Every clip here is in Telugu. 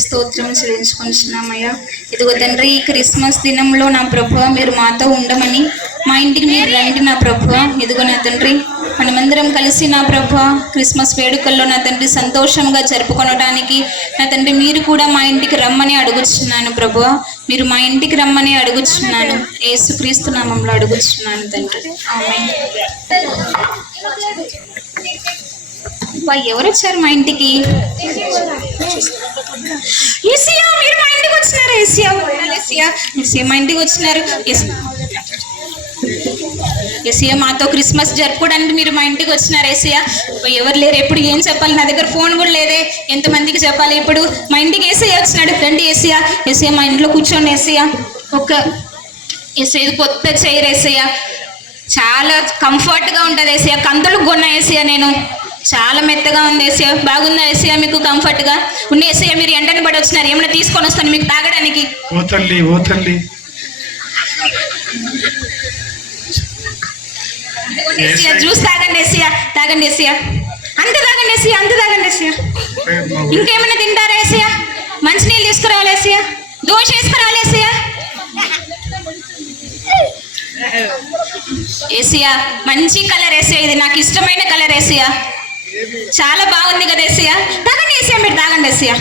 స్తోత్రం చెల్లించుకుంటున్నామయ్యా. ఇదిగో తండ్రి, ఈ క్రిస్మస్ దినంలో నా ప్రభువా మీరు మాతో ఉండమని, మా ఇంటికి మీరు రండి నా ప్రభువా. ఇదిగో నా తండ్రి, మనమందరం కలిసి నా ప్రభువా క్రిస్మస్ వేడుకల్లో నా తండ్రి సంతోషంగా జరుపుకొనడానికి నా తండ్రి మీరు కూడా మా ఇంటికి రమ్మని అడుగుచున్నాను ప్రభువా. మీరు మా ఇంటికి రమ్మని అడుగుచున్నాను. యేసుక్రీస్తు నామములో అడుగుచున్నాను తండ్రి, ఆమేన్. ఎవరు వచ్చారు మా ఇంటికి? ఏసియా, మీరు మా ఇంటికి వచ్చినారు. ఏసియా మా ఇంటికి వచ్చినారు. ఏసియా, మాతో క్రిస్మస్ జరుపుకోవడానికి మీరు మా ఇంటికి వచ్చినారు. ఏసియా, ఎవరు లేరు, ఎప్పుడు ఏం చెప్పాలి, నా దగ్గర ఫోన్ కూడా లేదే, ఎంతమందికి చెప్పాలి ఇప్పుడు. మా ఇంటికి ఏసియా వచ్చినాడు. రండి ఏసియా. ఏసియా మా ఇంట్లో కూర్చోండి. ఏసియా ఏసియా ఇది కొత్త చైర్ ఏసియా, చాలా కంఫర్ట్గా ఉంటుంది ఏసియా. కంతులకు కొన్న ఏసియా నేను, చాలా మెత్తగా ఉంది ఏసియా. బాగుందా ఏసియా మీకు? కంఫర్ట్గా ఉన్న ఏసియా. మీరు ఎండని పడి వచ్చినారు, ఏమైనా తీసుకొని వస్తాను మీకు తాగడానికి. జ్యూస్ తాగండి ఏసియా, తాగండి ఏసియా, అంత తాగండి ఏసియా, అంత తాగండి ఏసియా. ఇంకేమైనా తింటారా ఏసియా? మంచినీళ్ళు తీసుకురావాలి ఏసియా, దోశ వేసుకురావాలి ఏసియా. ఏసియా మంచి కలర్ ఏసియా, ఇది నాకు ఇష్టమైన కలర్ ఏసియా, చాలా బాగుంది కదా ఏసియా. తాగండి ఏసియా, మీరు తాగండి ఏసియా,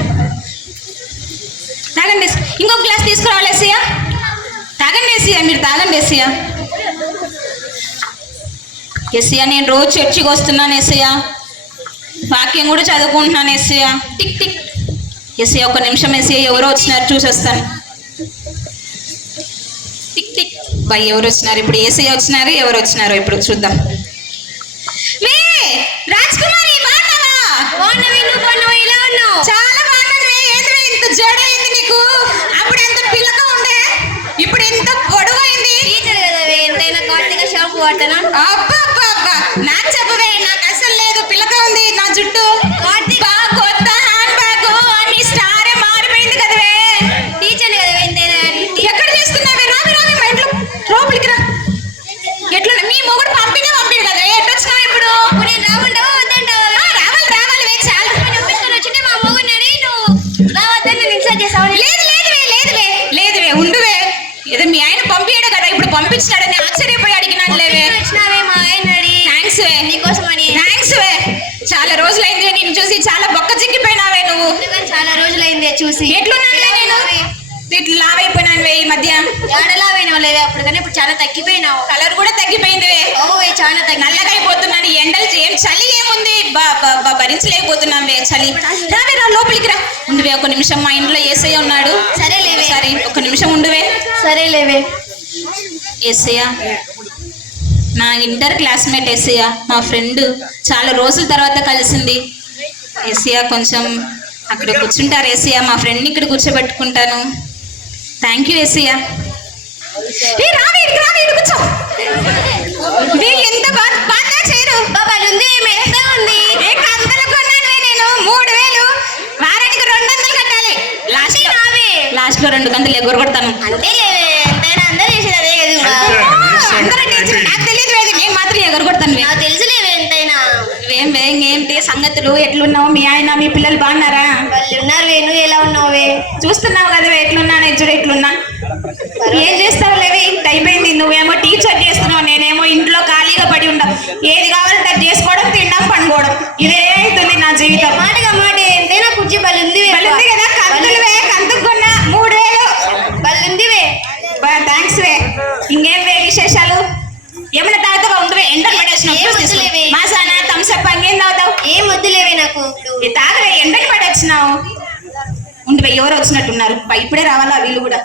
తాగండి. ఇంకొక గ్లాస్ తీసుకురావాలి ఏసియా, తాగండి ఏసియా, మీరు తాగండి ఏసియా. ఏసియా నేను రోజు చర్చికి వస్తున్నాను ఏసియా, వాక్యం కూడా చదువుకుంటున్నాను ఏసియా. Tick tick. ఏసియా ఒక నిమిషం ఏసియా, ఎవరో వచ్చినారు చూసొస్తాను. Tick tick. బాయ్ ఎవరు వచ్చినారు ఇప్పుడు? ఏసియా వచ్చినారు. ఎవరు వచ్చినారో ఇప్పుడు చూద్దాం. రాజ్కుమారి బాగున్నావా? చాలా బాగున్నాను. ఏంటి ఇంత జడైంది నీకు? అప్పుడు ఎంత పిల్లగా ఉండే, ఇప్పుడు ఎంత పొడవైంది. ఎంతైనా గట్టిగా షాంపూ వాడతానా? అబ్బా అబ్బా అబ్బా, నాకు చెప్పవే, నాకు అసలు లేదు, పిల్లగా ఉంది నా జుట్టు. కొత్త హ్యాండ్ బ్యాగ్, నీ స్టారే మారిపోయింది కదవే. టీచర్ కదా ఎంతైనా. ఎక్కడ చేస్తున్నావే? రావి రావి మా ఇంట్లో లోపలికి రా. ఎట్లా మీ మొగుడు పంపిడు కదా, ఎట్టొచ్చినావు ఇప్పుడు? నేను రావంటావా వద్దంటావా? రావాలి రావాలి వే, చాలా పంపించుకొని వచ్చింటే మా మొగుడిని నువ్వు రావద్దని నేను ఇన్సల్ట్ చేసావు. లేదు లేదువే లేదువే లేదువే, ఉండువే. ఏదో మీ ఆయన పంపించాడు కదా, ఇప్పుడు పంపించినాడని ఆశ్చర్యపోయి అడిగినాను లేవే. వచ్చినావే మా ఆయన. థ్యాంక్స్ వే, నీకోసం అని. థ్యాంక్స్ వే, చాలా రోజులైంది నేను చూసి, చాలా బొక్క చిక్కిపోయినావే నువ్వు. చాలా రోజులైంది చూసి. ఎట్లున్నానులే నేను? ఇట్లా లావైపోయినాను ఈ మధ్య. ఏడలావైనావు లేవే అప్పుడు, కానీ ఇప్పుడు చాలా తగ్గిపోయినావు. కలర్ కూడా తగ్గిపోయింది. ఓవే చాలా నల్లగా అయిపోతున్నాను. ఎండలు చలి ఏముంది, భరించలేకపోతున్నాను వే చలి. రావే రా, లోపలికి రా. ఉండువే ఒక నిమిషం, మా ఇంట్లో ఏసయ్య ఉన్నాడు. సరే లేవే. సరే ఒక నిమిషం ఉండువే. సరే లేవే. ఏసయ్య నా ఇంటర్ క్లాస్మేట్ ఏసయ్య, మా ఫ్రెండ్, చాలా రోజుల తర్వాత కలిసింది. ఏసయ్య కొంచెం అక్కడ కూర్చుంటారు ఏసయ్య, మా ఫ్రెండ్ని ఇక్కడ కూర్చోబెట్టుకుంటాను. థ్యాంక్ యూ ఏసయ్య. రావే కూర్చో. ఎంత బాగా చేయరు బాబా, ఉంది మెత్తగా ఉంది. కంతలు కొన్నాను నేను 3000, వారానికి 200 కట్టాలి. లాస్ట్ లో 2 కంతలు ఎగరగొడతాను. అంతే లేవే, ఎంతైనా అందరూ చేసేది అదే కదా. నాకు తెలియదు, నేను మాత్రం ఎగరగొడతాను. నాకు తెలుసులేవే ఎంతైనా. ఏంటి సంగతులు? ఎట్లున్నావు? మీ ఆయన మీ పిల్లలు బాగున్నారా? వాళ్ళు ఉన్నారు. నువ్వు ఎలా ఉన్నావే? చూస్తున్నావు కదా ఎట్లున్నాను, ఎట్లున్నా. ఏం చేస్తావు లేవి, అయిపోయింది. నువ్వేమో టీచర్ చేస్తున్నావు, నేనేమో ఇంట్లో ఖాళీగా పడి ఉండవు. ఏది కావాలంటే అది చేసుకోవడం, తినడం, పండుకోవడం, ఇదే అవుతుంది నా జీవితం. మాటగా మాట ఎంతైనా కుర్చీ బలుంది కదా. కంతులువే, కంతుకు కొన్న 3000 బలుందివే. థ్యాంక్స్ వే. ఇంకేం వే విశేషాలు? ఏమైనా తాగుతావా? ఉందివే, ఎండలు పడేసినావు. మాసానా థమ్స్అప్ ఇంకేం తాగుతావు? ఏం వద్దులేవే నాకు. తాగవే, ఎండకి పడేసినావు. ఉండివే, ఎవరు వచ్చినట్టున్నారు. ఇప్పుడే రావాలా వీళ్ళు కూడా?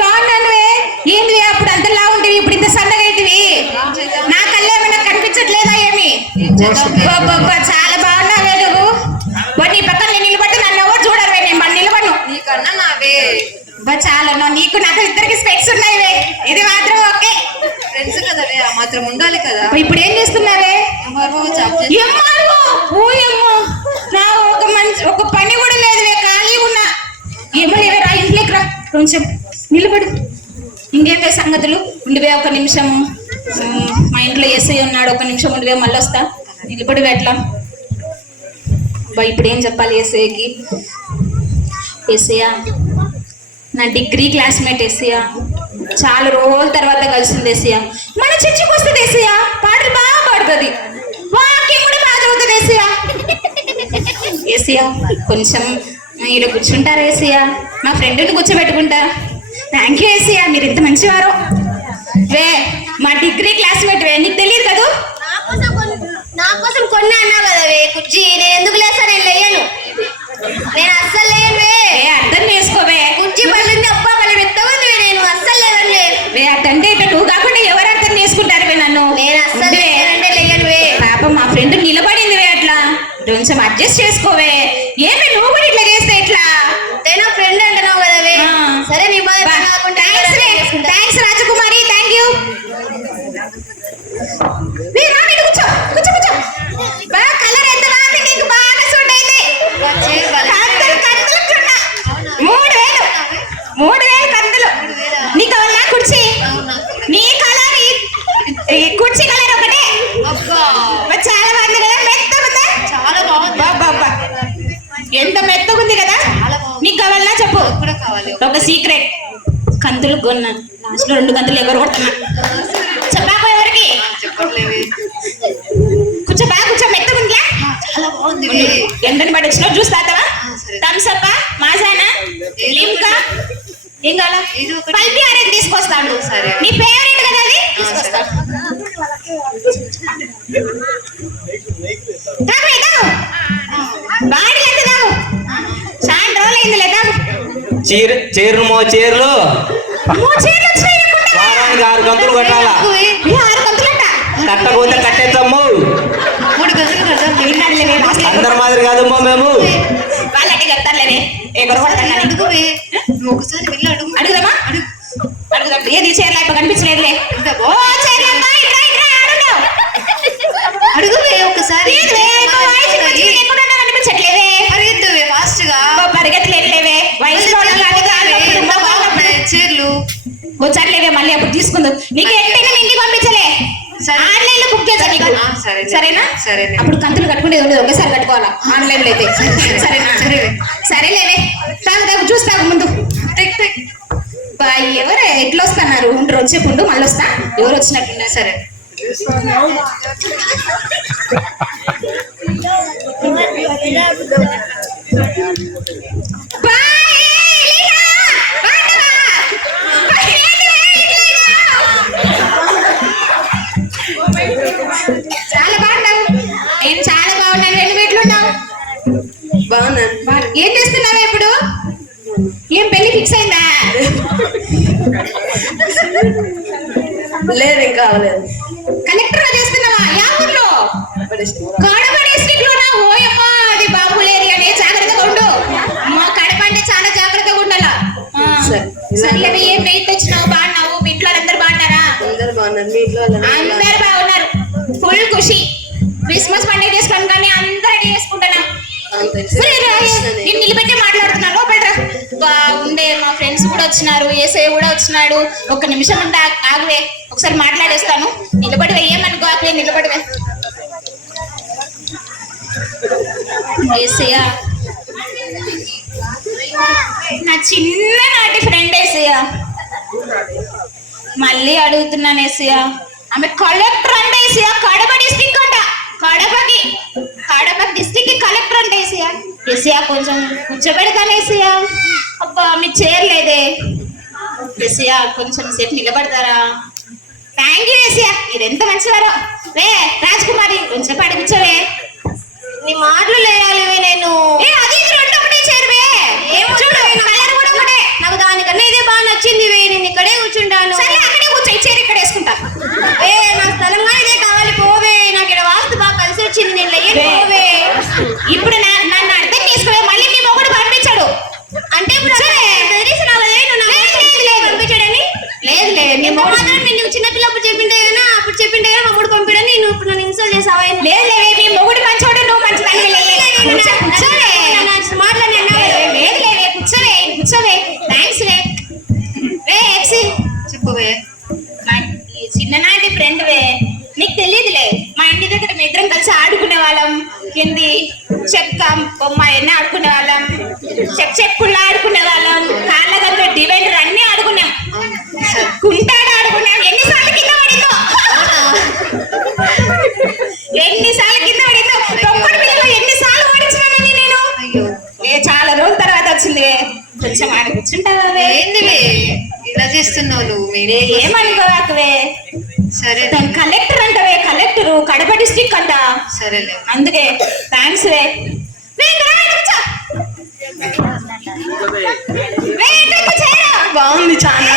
బాగున్నాను. ఏంది అప్పుడు అంతలా ఇంత సన్నగా అయితివి నా కళ్ళు ఏమైనా కనిపించట్లేదా ఏమి చాలా బాగున్నావే నువ్వు నీ పక్కన నేను నిలబడి నన్ను ఎవరు చూడరు నేను మన నిలబడు నీకన్నా నావే చాలా నీకు నాకు ఇద్దరికి స్పెక్స్ ఉన్నాయి ఇది మాత్రం ఓకే ఫ్రెండ్స్ కదవే ఆ మాత్రం ఉండాలి కదా ఇప్పుడు ఏం చేస్తున్నావే ఒక పని కూడా లేదు ఖాళీ ఉన్నా ఏమో లేవరా ఇంట్లోకి రా కొంచెం నిలబడు ఇంకేంటే సంగతులు ఉండివే ఒక నిమిషం మా ఇంట్లో ఎస్ఐ ఉన్నాడు ఒక నిమిషం ఉండివే మళ్ళీ వస్తా నిలబడి ఎట్లా ఇప్పుడు ఏం చెప్పాలి ఎస్ఐకి ఎస్ఐయా నా డిగ్రీ క్లాస్మేట్ ఎస్ఐయా చాలా రోజుల తర్వాత కలిసింది ఎస్ఐయా మన చర్చికి వస్తుంది ఎస్ఐయా పాటలు బాగా పాడుతుంది వాక్యం కూడా బాగా చదువుతుంది ఎస్ఐయా ఏసయ్యా కొంచెం ఈడ కూర్చుంటారా ఏసయ్యా మా ఫ్రెండ్ని కూర్చోబెట్టుకుంటా థ్యాంక్ యూ ఏసయ్యా మీరు ఇంత మంచివారు వే మా డిగ్రీ క్లాస్మేట్ వే నీకు తెలియదు కదా నా కోసం కొన్నా అన్నావు కదా వే కుర్చీ నేను ఎందుకు లేసా నేను లేయను నేను అస్సలు లేను వే అర్థం చేసుకోవే కుర్చీ పళ్ళుంది అప్ప పళ్ళు పెద్దగుంది నేను అస్సలు లేవండి వే అట్టంటే ఇట్లా నువ్వు కాకుండా ఎవరు అర్థం చేసుకుంటారు వే నన్ను నేను అస్సలు లేనంటే లేయను వే పాపం మా ఫ్రెండ్ నిలబడింది వే అట్లా కొంచెం అడ్జస్ట్ చేసుకోవే ఏమి నువ్వు కూడా ఇట్లా చేస్తే ఇట్లా నేను ఫ్రెండ్ అంటున్నావు కదా వే సరే నీ థ్యాంక్స్ రాజకుమారి థ్యాంక్ యూ కూర్చో కూర్చో కూర్చో బాగా కలర్ ఎంత బాగుంది నీకు బాగా సూట్ అయింది 3000 కంతులు నీకు అవన్నా కుర్చీ నీ కలర్ ఈ కుర్చీ కలర్ ఒకటే చాలా బాగుంది కదా మెత్తగుందా చాలా బాగుంది బాబా ఎంత మెత్తగుంది కదా నీకు కావాలన్నా చెప్పు ఒక సీక్రెట్ కంతులు కొన్నా లాస్ట్ లో 2 కంతులు ఎవరు కొడుతున్నా చెప్పాకు ఎవరికి కూర్చో బాగా కూర్చో మెత్తగుందిలా చాలా బాగుంది ఎండని పడి వచ్చినా జ్యూస్ తాతావా థమ్స్ అప్ మాజానా లిమ్కా ఏం కావాలా పల్పి అనేది తీసుకొస్తాను నీ ఫేవరెట్ కదా అది తీసుకొస్తాను బాడీ ఎంత తాగు చాలా రోజులు అయింది లేదా చీరలు వారానికి 6 కంతులు కట్టాలా 6 కంతులంట కట్టకపోతే కట్టేద్దాము 3 గంటలు అందరి మాదిరి కాదమ్మా మేము వాళ్ళంటే కడతారులేదే ఎవరు కొడతాను అడుగువే ఒకసారి వెళ్ళి అడుగుదామా అడుగుదాం ఏది చీరలు అయిపో కనిపించలేదులే ఓ చీరలమ్మా ఇట్లా ఇట్లా అడుగుదాం అడుగువే ఒకసారి కనిపించట్లేదే పరిగెత్తువే ఫాస్ట్ గా పరిగెత్తలేదులేవే వయసులో చీరలు వచ్చట్లేవే మళ్ళీ అప్పుడు తీసుకుందాం నీకు ఎట్టైనా ఇంటికి పంపించలే ఆన్లైన్ లో బుక్ చేసా నీకు సరేనా అప్పుడు కంతులు కట్టుకునేది ఉండదు ఒకసారి కట్టుకోవాలా ఆన్లైన్ లో అయితే సరేనా సరేలేవే తాగు చూస్తావు ముందు ఎవరు ఎట్లా వస్తున్నారు ఉంటారు వచ్చేపుండు మళ్ళీ వస్తా ఎవరు వచ్చినట్టున్నా సరే చాలా బాగున్నావు నేను చాలా బాగున్నాను రెండు ఎట్లున్నావు బాగున్నాను ఏం చేస్తున్నావా ఇప్పుడు ఏం పెళ్లి ఫిక్స్ అయిందా లేదు ఇంకా అవ్వలేదు కలెక్టర్ గా చేస్తున్నావా యా ఊర్లో కడప డిస్ట్రిక్ట్ లోనా ఓయమ్మా అది బాబుల ఏరియానే జాగ్రత్తగా ఉండు మా కడప అంటే చాలా జాగ్రత్తగా ఉండాలా సర్లేవి ఏం వెయిట్ తెచ్చినావు బాగున్నావు మీ ఇంట్లో అందరు బాగున్నారా అందరు బాగున్నారు మీ ఇంట్లో అందరు బాగున్నారు ఫుల్ ఖుషి క్రిస్మస్ పండుగ చేసుకోండి కానీ అందరూ రెడీ చేసుకుంటున్నా నేను నిలబెట్టే మాట్లాడుతున్నాను బాగుండే మా ఫ్రెండ్స్ కూడా వచ్చినారు ఏసఐ కూడా వచ్చినాడు ఒక నిమిషం ఉంటే ఆగువే ఒకసారి మాట్లాడేస్తాను నిలబడివే ఏమనుకో ఆగువే నిలబడివే ఏసయ్య నా చిన్ననాటి ఫ్రెండ్ ఏసయ్య మళ్ళీ అడుగుతున్నాను ఏసయ్య ఆమె కలెక్టర్ అంటే ఏసయ్య కడప డిస్ట్రిక్ట్ అంట కడప డిస్ట్రిక్ట్ కి కలెక్టర్ అంటే ఏసయ్య కొంచెం కూర్చోబెడతాను ఏసయ్య అబ్బా మీ చేరలేదే ఏసయ్య కొంచెం సేపు నిలబడతారా థ్యాంక్ యూ ఏసయ్య మీరు ఎంత మంచివారో రే రాజకుమారి కొంచెం అడిగించవే నీ మాటలు లేయాలివే నేను అది రెండు ఒకటే చేరువే నాకు దానికన్నా ఇదే బాగా నచ్చింది నేను ఇక్కడే కూర్చుంటాను సరే అక్కడే కూర్చో చేరు ఇక్కడ వేసుకుంటా సవాయి లేదు లేవే మీ మొగుడు మంచోడు నువ్వు మంచి కూర్చోవే మాట్లాడి లేదు లేవే కూర్చోవే థ్యాంక్స్ వే ఎఫ్సి చెప్పువే. ఈ చిన్ననాటి ఫ్రెండ్ వే నీకు తెలియదులే మా ఇంటి దగ్గర మీ ఇద్దరం కలిసి ఆడుకునే వాళ్ళం ఏంది చెక్క బొమ్మ ఎన్ని ఆడుకునే వాళ్ళం చెప్పుల్లో ఆడుకునే వాళ్ళం కాళ్ళ దగ్గర డివైడర్ అన్ని ఆడుకున్నాం కుంటాడు ఆడుకున్నాం ఎన్నిసార్లు కింద పడిందో తొక్కడి పిల్లలు ఎన్నిసార్లు ఓడించినానని నేను అయ్యో చాలా రోజుల తర్వాత వచ్చింది కొంచెం ఆడ కూర్చుంటావా ఏందివే ఇలా చేస్తున్నావు నువ్వు? ఏమనుకోవాకవే సరే తను కలెక్టర్ అంటవే కలెక్టర్ కడప డిస్ట్రిక్ట్ అంట సరేలే. అందుకే థ్యాంక్స్ వే బాగుంది చాలా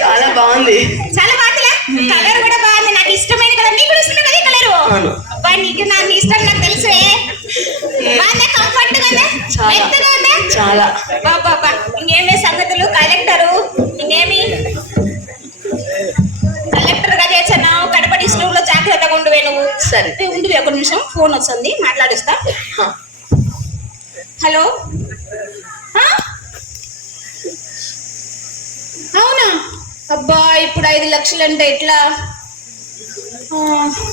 చాలా బాగుంది. చాలా బాగుందిలే కలర్ కూడా బాగుంది నాకు ఇష్టమైన కదా నీకు కూడా ఇష్టం కదా ఈ కలరు అవును. అబ్బా నీకు నాకు ఇష్టం నాకు తెలుసు బాగుంది కంఫర్ట్ గా చాలా. మెత్తగా ఉంది చాలా బాబా ఇంకేమే సంగతులు కలెక్టరు ఇంకేమి కలెక్టర్ గా చేసాను కడప డిస్ట్రిక్ట్ లో జాగ్రత్తగా ఉండువే నువ్వు సరే. ఉండువే ఒక నిమిషం ఫోన్ వస్తుంది మాట్లాడిస్తా హా. హలో అవునా అబ్బా ఇప్పుడు 5 లక్షలు అంటే ఎట్లా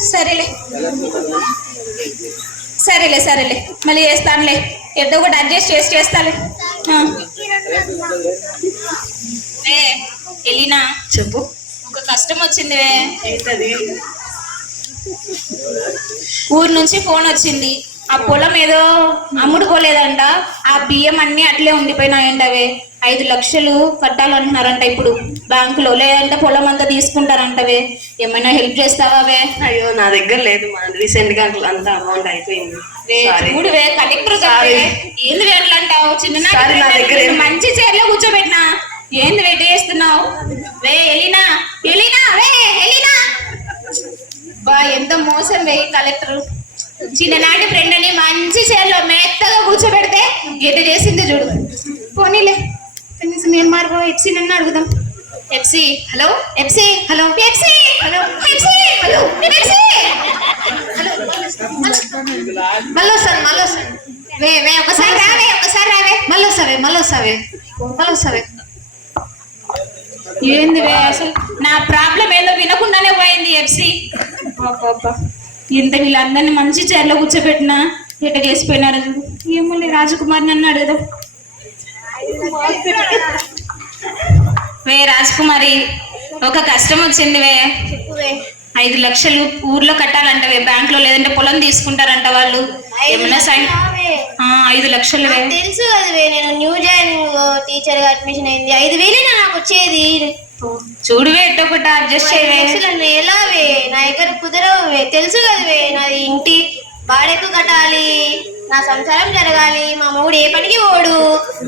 సరేలే మళ్ళీ చేస్తానులే ఎట్టో ఒకటి అడ్జస్ట్ చేస్తాలే ఎలీనా చెప్పు. ఒక కష్టం వచ్చింది ఏంటది? ఊరు నుంచి ఫోన్ వచ్చింది ఆ పొలం ఏదో అమ్ముడుపోలేదంట ఆ బియ్యం అన్ని అట్లే ఉండిపోయినాయంటవే 5 లక్షలు కట్టాలంటున్నారంట ఇప్పుడు బ్యాంకులో లేదంటే పొలం అంతా తీసుకుంటారంటవే ఏమైనా హెల్ప్ చేస్తావావే అయ్యో నా దగ్గర లేదు మా రీసెంట్ గా అంతా అమౌంట్ అయిపోయింది. సారీ. చూడువే కలెక్టర్ Sorry. ఏంది అట్లా అంటావు Sorry, నా దగ్గర చిన్న ఏం- మంచి చీరలో కూర్చోబెట్టినా ఏంది వెయిట్ చేస్తున్నావు వే ఎలీనా బా ఎంత మోసం వే కలెక్టర్ చిన్ననాటి ఫ్రెండ్ అని మంచి చీరలో మెత్తగా కూర్చోబెడితే ఎటు చేసింది చూడు పోనీలే కనీసం నేను మార్గో ఎఫ్సీ నన్ను అడుగుదాం FC hello FC hello FC hello FC hello FC మళ్ళీ వస్తాను. వే ఒకసారి రావే మళ్ళీ వస్తావే. ఏంది వే అసలు నా ప్రాబ్లం ఏదో వినకుండానే పోయింది ఎఫ్సీ ఇంత వీళ్ళందరినీ మంచి చైర్లో కూర్చోబెట్టినా ఎట్ట చేసిపోయినారు చూడు ఏమో రాజకుమార్ నన్ను అడుగుదాం వే రాజకుమారి ఒక కష్టం వచ్చింది వే 5 లక్షలు ఊర్లో కట్టాలంటవే బ్యాంక్ లో లేదంటే పొలం తీసుకుంటారంట వాళ్ళు ఏమన్నా సైన్ 5 లక్షలు వే తెలుసు కదవే నేను న్యూ జాయినింగ్ టీచర్ గా అడ్మిషన్ అయింది 5,000 నాకు వచ్చేది చూడువే ఎట్టో ఒకటి అడ్జస్ట్ చేయవే అసలు ఎలావే నా దగ్గర కుదరవే తెలుసు కదవే నాది ఇంటి బాడెక్కు కట్టాలి నా సంసారం జరగాలి మా మూడు ఏ పనికి పోడు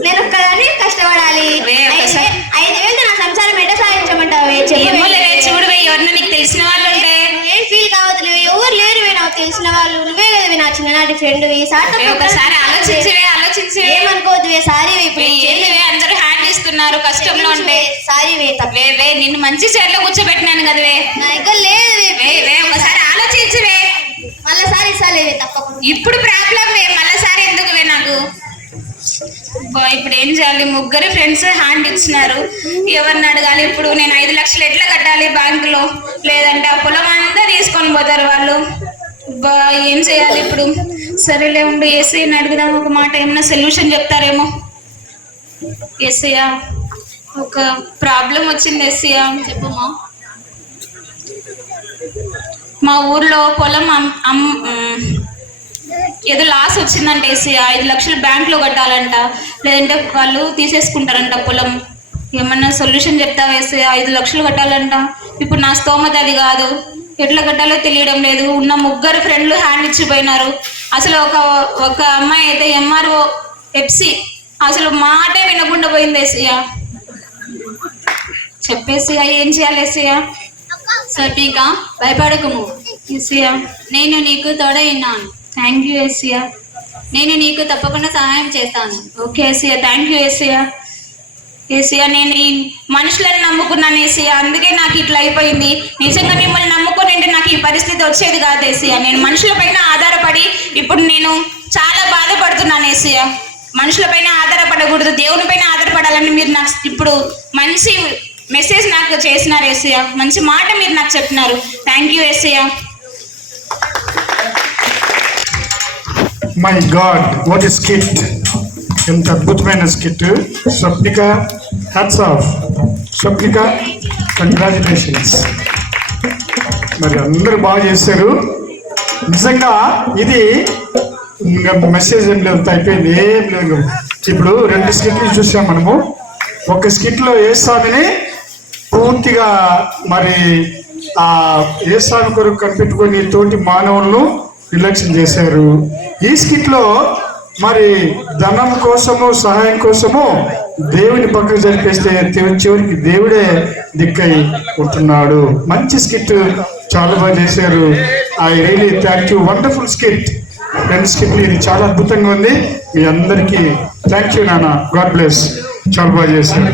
నేను ఒక్కదాన్ని కష్టపడాలి వే, ఒకసారి- 5,000 నా సంసారం ఎట్ట సాధించమంటావే ఏమో లేవే చూడువే ఎవరన్నా నీకు తెలిసిన వాళ్ళు ఉంటే ఏం ఫీల్ కావద్దు ఎవరు లేరువే నాకు తెలిసిన వాళ్ళు నువ్వే కదవే నా చిన్ననాటి ఫ్రెండ్ ఈ వే, ఒకసారి ఆలోచించవే ఏమనుకోవద్దువే సారీ ఇప్పుడు ఏంటివే అందరూ హ్యాండ్ ఇస్తున్నారు కష్టంలో ఉంటే సారీ వే వే నిన్ను మంచి చైర్లో కూర్చోబెట్టినాను కదవే నా దగ్గర లేదు వే ఒకసారి ఆలోచించవే మళ్ళీ సారి ఇస్తాలేవే తప్పకుండా ఇప్పుడు ప్రాబ్లం వే మళ్ళీసారి ఎందుకు వే నాకు ఇప్పుడు ఏం చేయాలి ముగ్గురు ఫ్రెండ్స్ హ్యాండ్ ఇచ్చినారు ఎవరిని అడగాలి ఇప్పుడు నేను 5 లక్షలు ఎట్లా కట్టాలి బ్యాంకులో లేదంటే ఆ పొలం అంతా తీసుకొని పోతారు వాళ్ళు ఏం చేయాలి ఇప్పుడు సరేలే ఉండు ఏసీని అడుగుదాం ఒక మాట ఏమన్నా సొల్యూషన్ చెప్తారేమో ఎస్సయ్యా ఒక ప్రాబ్లం వచ్చింది ఎస్సయ్యా చెప్పమ్మా మా ఊర్లో పొలం ఏదో లాస్ వచ్చిందంట ఏసీ 5 లక్షలు బ్యాంక్ లో కట్టాలంట లేదంటే వాళ్ళు తీసేసుకుంటారంట పొలం ఏమన్నా సొల్యూషన్ చెప్తావా వేసి 5 లక్షలు కట్టాలంట ఇప్పుడు నా స్తోమత అది కాదు ఎట్లా కట్టాలో తెలియడం లేదు ఉన్న ముగ్గురు ఫ్రెండ్లు హ్యాండ్ ఇచ్చిపోయినారు అసలు ఒక అమ్మాయి అయితే ఎంఆర్ఓ ఎఫ్సి అసలు మాటే వినకుండా పోయింది ఏసీయా చెప్పేసియా ఏం చేయాలి ఏసీయా సటిగా భయపడకము ఏసీయా నేను నీకు తోడైనాను థ్యాంక్ యూ ఏసీయా నేను నీకు తప్పకుండా సహాయం చేస్తాను ఓకే ఏసీయా థ్యాంక్ యూ ఏసీయా ఏసయ్య నేను ఈ మనుషులను నమ్ముకున్నాను ఏసయ్య, అందుకే నాకు ఇట్లా అయిపోయింది. నిజంగా మిమ్మల్ని నమ్ముకొని ఉంటే నాకు ఈ పరిస్థితి వచ్చేది కాదు ఏసయ్య. నేను మనుషులపైన ఆధారపడి ఇప్పుడు నేను చాలా బాధపడుతున్నాను ఏసయ్య. మనుషులపైన ఆధారపడకూడదు, దేవుని పైన ఆధారపడాలని మీరు నాకు ఇప్పుడు మంచి మెసేజ్ నాకు చేసినారు ఏసయ్య. మంచి మాట మీరు నాకు చెప్పినారు. Thank you Yesayya. My God, what is skit! ఎంత అద్భుతమైన skit! Swapnika, hats off Swapnika, congratulations. మరి అందరూ బాగా చేశారు. నిజంగా ఇది మెసేజ్ ఏం లేదు, అయిపోయింది, ఏం లేదు. ఇప్పుడు 2 స్కిట్లు చూసాం మనము. ఒక స్కిట్లో యేసుని పూర్తిగా మరి ఆ యేసుని కొరకు కనిపెట్టుకొని తోటి మానవులను నిర్లక్ష్యం చేశారు. ఈ స్కిట్లో మరి ధనం కోసము, సహాయం కోసము దేవుని పక్కకు జరిపేస్తే చివరికి దేవుడే దిక్కై ఉంటున్నాడు. మంచి స్కిట్, చాలా బాగా చేశారు. I really thank you. Wonderful skit. 2 స్కిట్లు, ఇది చాలా అద్భుతంగా ఉంది. మీ అందరికీ థ్యాంక్ యూ నాన్న. God bless. చాలా బాగా చేశారు.